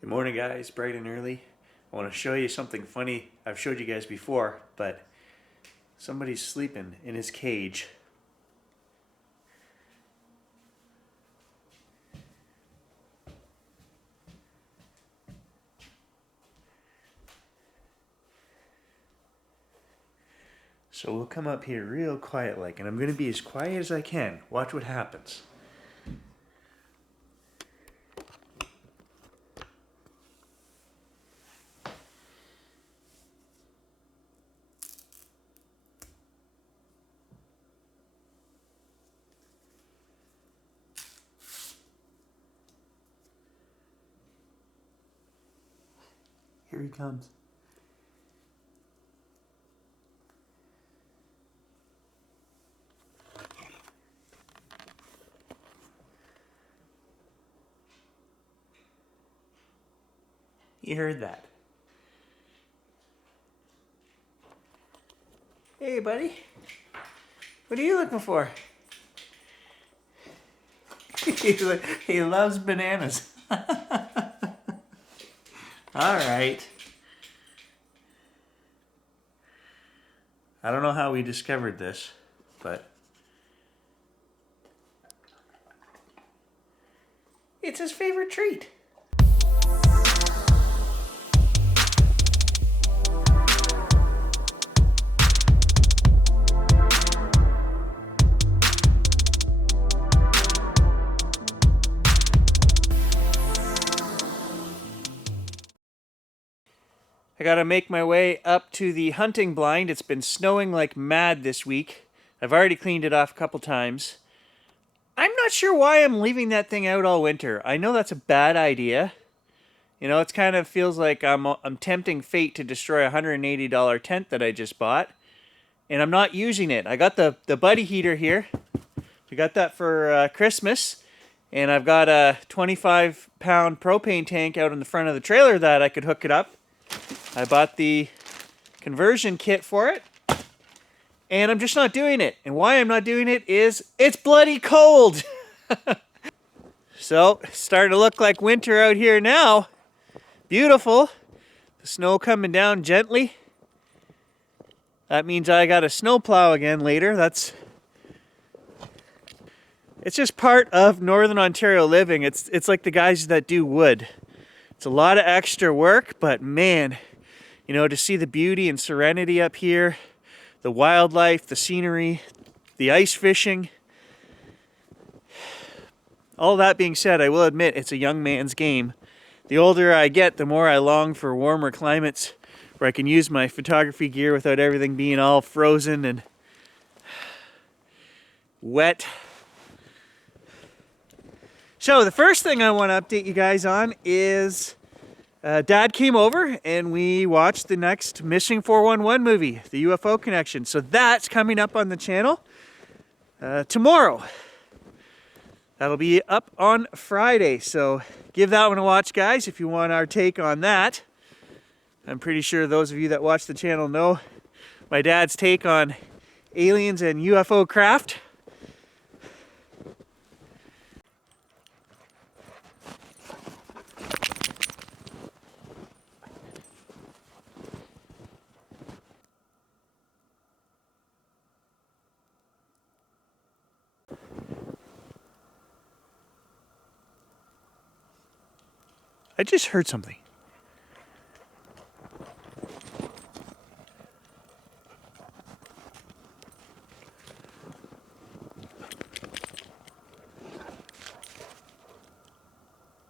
Good morning, guys, bright and early. I want to show you something funny I've showed you guys before, but somebody's sleeping in his cage. So we'll come up here real quiet like, and I'm going to be as quiet as I can. Watch what happens. Here he comes. You heard that. Hey, buddy. What are you looking for? He loves bananas. All right. I don't know how we discovered this, but it's his favorite treat. I gotta make my way up to the hunting blind. It's been snowing like mad this week. I've already cleaned it off a couple times. I'm not sure why I'm leaving that thing out all winter. I know that's a bad idea. You know, it kind of feels like I'm tempting fate to destroy a $180 tent that I just bought. And I'm not using it. I got the buddy heater here. I got that for Christmas. And I've got a 25-pound propane tank out in the front of the trailer that I could hook it up. I bought the conversion kit for it, and I'm just not doing it. And why I'm not doing it is it's bloody cold. So, starting to look like winter out here now. Beautiful. The snow coming down gently. That means I got a snowplow again later. It's just part of Northern Ontario living. It's like the guys that do wood. It's a lot of extra work, but man, you know, to see the beauty and serenity up here, the wildlife, the scenery, the ice fishing. All that being said, I will admit it's a young man's game. The older I get, the more I long for warmer climates where I can use my photography gear without everything being all frozen and wet. So the first thing I want to update you guys on is Dad came over and we watched the next Missing 411 movie, the UFO Connection. So that's coming up on the channel tomorrow. That'll be up on Friday. So give that one a watch, guys, if you want our take on that. I'm pretty sure those of you that watch the channel know my dad's take on aliens and UFO craft. I just heard something.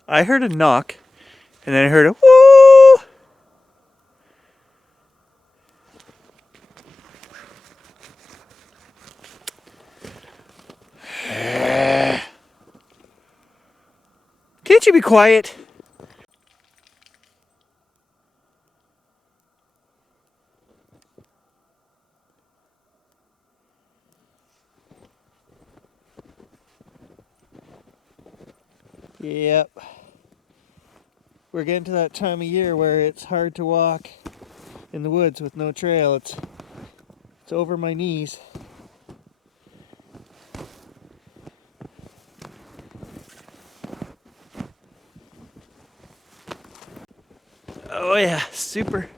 I heard a knock, and then I heard a whoo! Can't you be quiet? Yep. We're getting to that time of year where it's hard to walk in the woods with no trail. It's over my knees. Oh yeah, super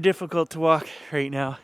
difficult to walk right now.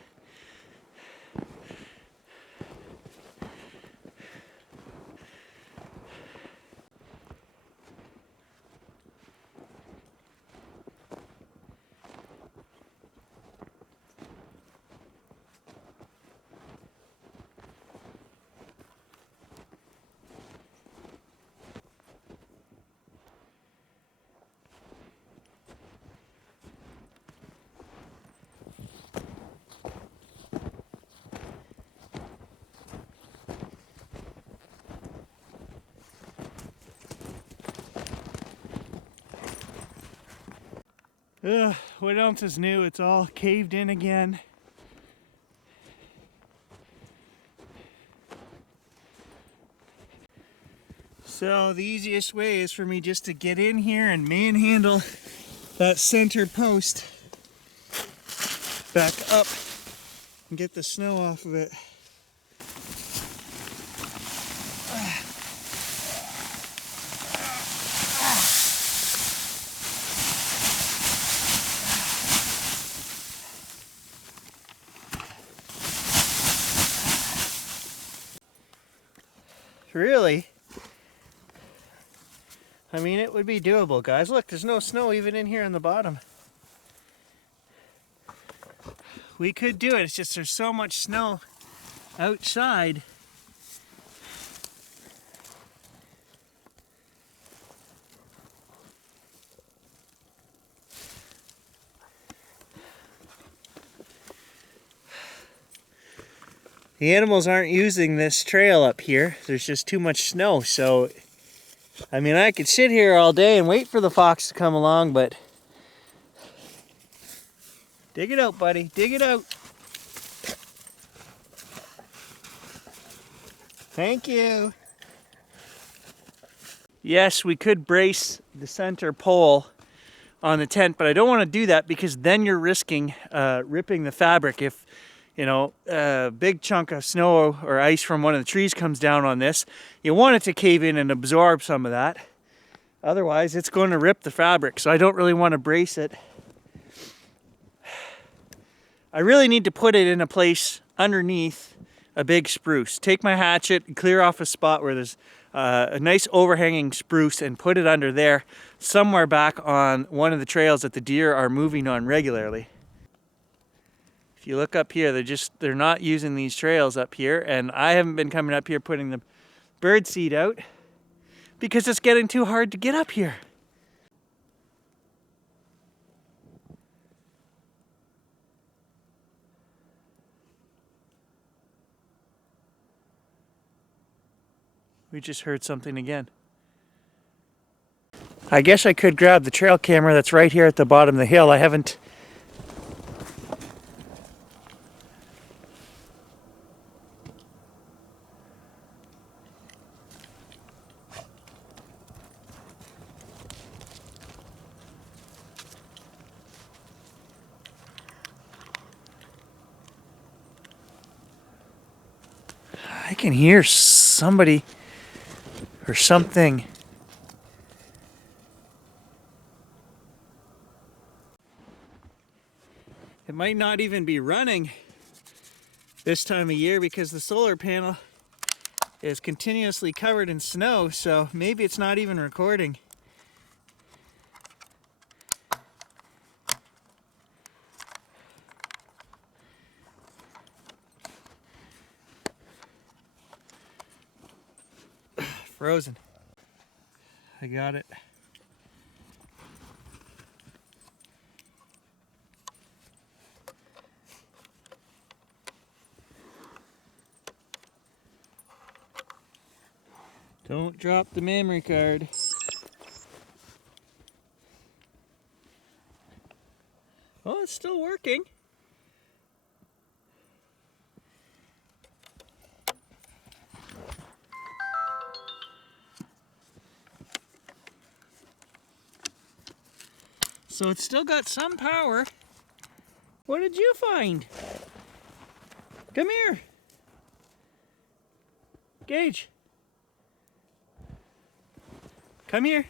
What else is new? It's all caved in again. So the easiest way is for me just to get in here and manhandle that center post back up and get the snow off of it. Really? I mean, it would be doable, guys. Look, there's no snow even in here on the bottom. We could do it. It's just there's so much snow outside. The animals aren't using this trail up here. There's just too much snow, so I mean, I could sit here all day and wait for the fox to come along, but dig it out, buddy. Dig it out. Thank you. Yes, we could brace the center pole on the tent, but I don't want to do that because then you're risking ripping the fabric. If, you know, a big chunk of snow or ice from one of the trees comes down on this, you want it to cave in and absorb some of that. Otherwise, it's going to rip the fabric, so I don't really want to brace it. I really need to put it in a place underneath a big spruce. Take my hatchet and clear off a spot where there's a nice overhanging spruce and put it under there, somewhere back on one of the trails that the deer are moving on regularly. If you look up here, they're not using these trails up here, and I haven't been coming up here putting the bird seed out because it's getting too hard to get up here. We just heard something again. I guess I could grab the trail camera that's right here at the bottom of the hill. I haven't... I can hear somebody or something. It might not even be running this time of year because the solar panel is continuously covered in snow, so maybe it's not even recording. Frozen. I got it. Don't drop the memory card. Oh, it's still working. So it's still got some power. What did you find? Come here. Gage. Come here.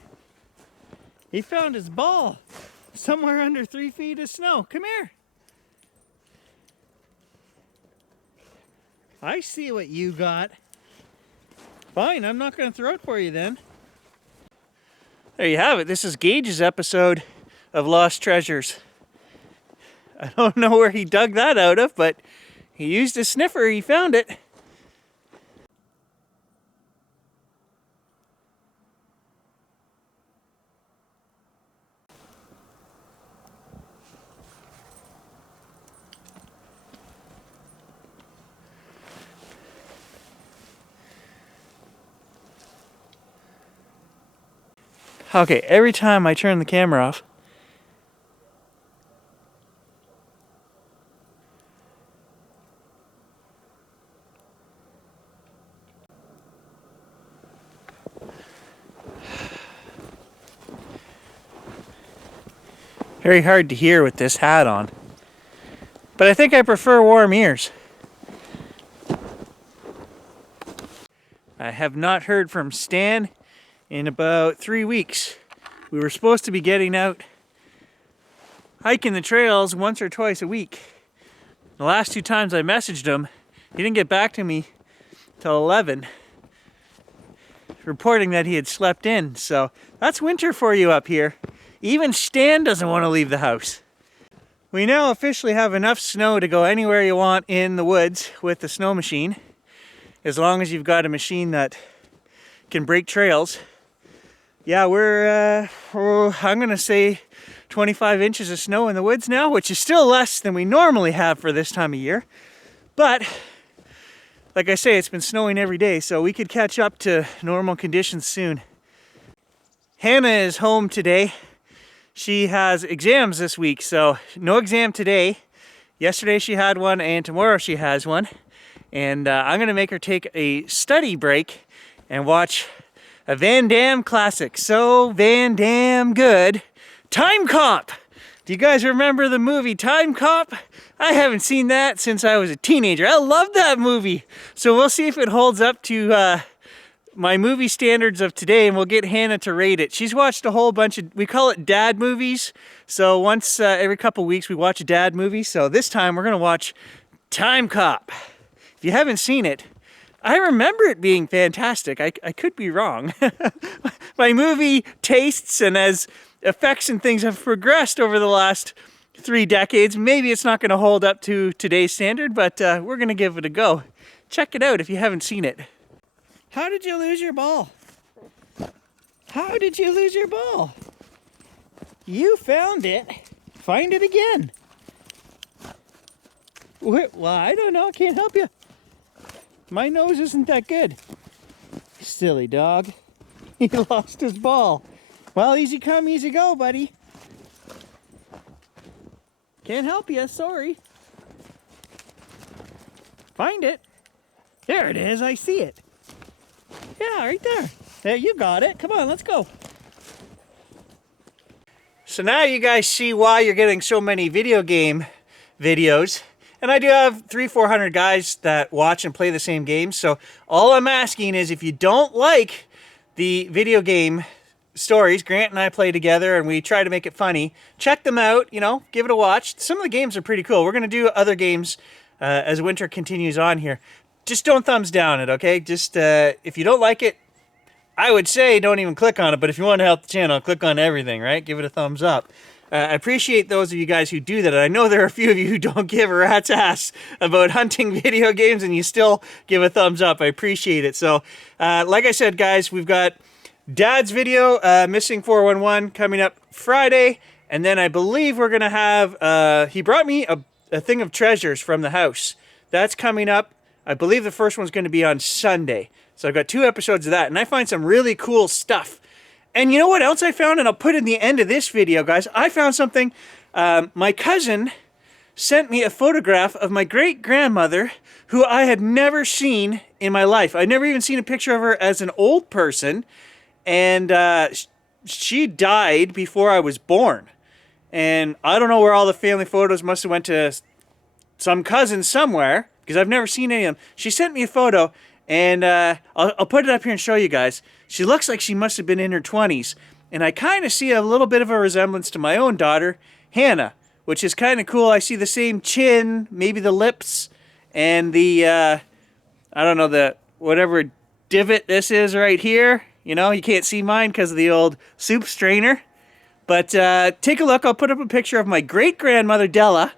He found his ball. somewhere under 3 feet of snow. Come here. I see what you got. Fine, I'm not going to throw it for you then. There you have it. This is Gage's episode of Lost Treasures. I don't know where he dug that out of, but he used a sniffer, he found it. Okay, every time I turn the camera off, very hard to hear with this hat on. But I think I prefer warm ears. I have not heard from Stan in about 3 weeks. We were supposed to be getting out hiking the trails once or twice a week. The last 2 times I messaged him, he didn't get back to me till 11, reporting that he had slept in. So that's winter for you up here. Even Stan doesn't want to leave the house. We now officially have enough snow to go anywhere you want in the woods with the snow machine, as long as you've got a machine that can break trails. Yeah, we're, I'm gonna say 25 inches of snow in the woods now, which is still less than we normally have for this time of year. But, like I say, it's been snowing every day, so we could catch up to normal conditions soon. Hannah is home today. She has exams this week, so no exam today. Yesterday she had one, and tomorrow she has one. And I'm gonna make her take a study break and watch a Van Damme classic. So Van Damme good. Time Cop! Do you guys remember the movie Time Cop? I haven't seen that since I was a teenager. I love that movie. So we'll see if it holds up to my movie standards of today, and we'll get Hannah to rate it. She's watched a whole bunch of, we call it dad movies. So once every couple weeks we watch a dad movie. So this time we're gonna watch Time Cop. If you haven't seen it, I remember it being fantastic. I could be wrong. My movie tastes and as effects and things have progressed over the last 3 decades, maybe it's not going to hold up to today's standard, but we're going to give it a go. Check it out if you haven't seen it. How did you lose your ball? How did you lose your ball? You found it. Find it again. Well, I don't know. I can't help you. My nose isn't that good. Silly dog. He lost his ball. Well, easy come, easy go, buddy. Can't help you, sorry. Find it. There it is, I see it. Yeah, right there. There, you got it. Come on, let's go. So now you guys see why you're getting so many video game videos. And I do have 300-400 guys that watch and play the same games. So all I'm asking is if you don't like the video game stories, Grant and I play together and we try to make it funny, check them out, you know, give it a watch. Some of the games are pretty cool. We're going to do other games as winter continues on here. Just don't thumbs down it, okay? Just if you don't like it, I would say don't even click on it. But if you want to help the channel, click on everything, right? Give it a thumbs up. I appreciate those of you guys who do that. I know there are a few of you who don't give a rat's ass about hunting video games and you still give a thumbs up. I appreciate it. So, like I said, guys, we've got Dad's video, Missing 411, coming up Friday. And then I believe we're going to have, he brought me a thing of treasures from the house. That's coming up. I believe the first one's going to be on Sunday. So I've got 2 episodes of that. And I find some really cool stuff. And you know what else I found? And I'll put in the end of this video, guys. I found something. My cousin sent me a photograph of my great-grandmother who I had never seen in my life. I'd never even seen a picture of her as an old person. And she died before I was born. And I don't know where all the family photos must have went to some cousin somewhere, because I've never seen any of them. She sent me a photo, and I'll put it up here and show you guys. She looks like she must have been in her 20s. And I kind of see a little bit of a resemblance to my own daughter, Hannah, which is kind of cool. I see the same chin, maybe the lips, and the, I don't know, the whatever divot this is right here. You know, you can't see mine because of the old soup strainer. But take a look. I'll put up a picture of my great-grandmother, Della,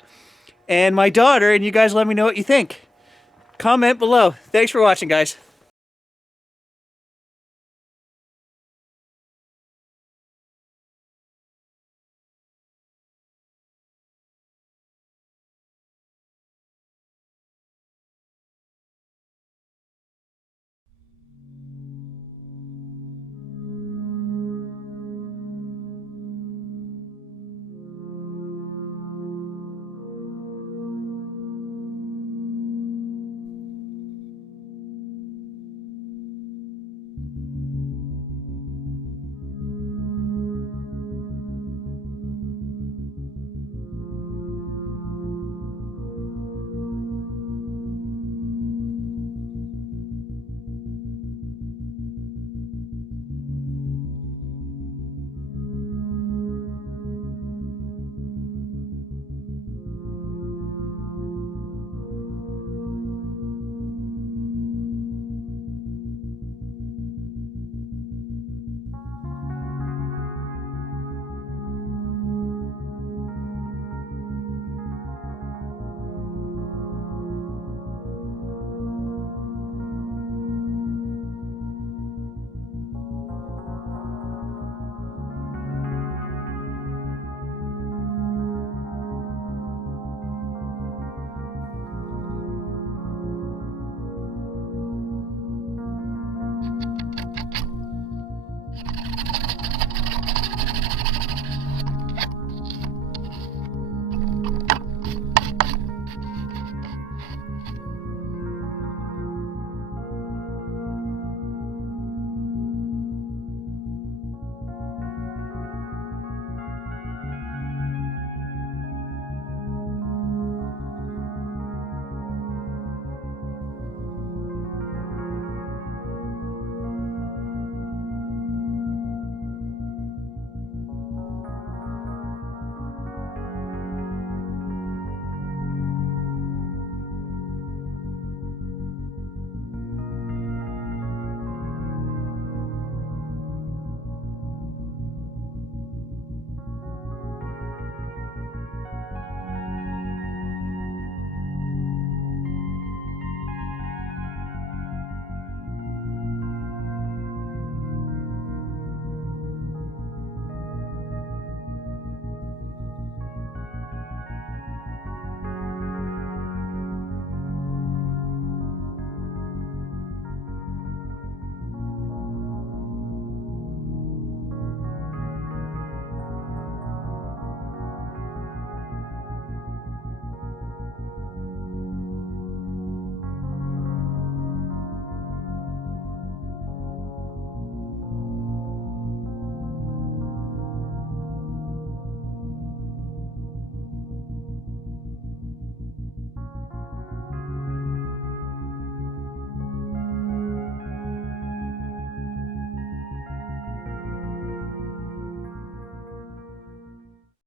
and my daughter, and you guys let me know what you think. Comment below. Thanks for watching, guys.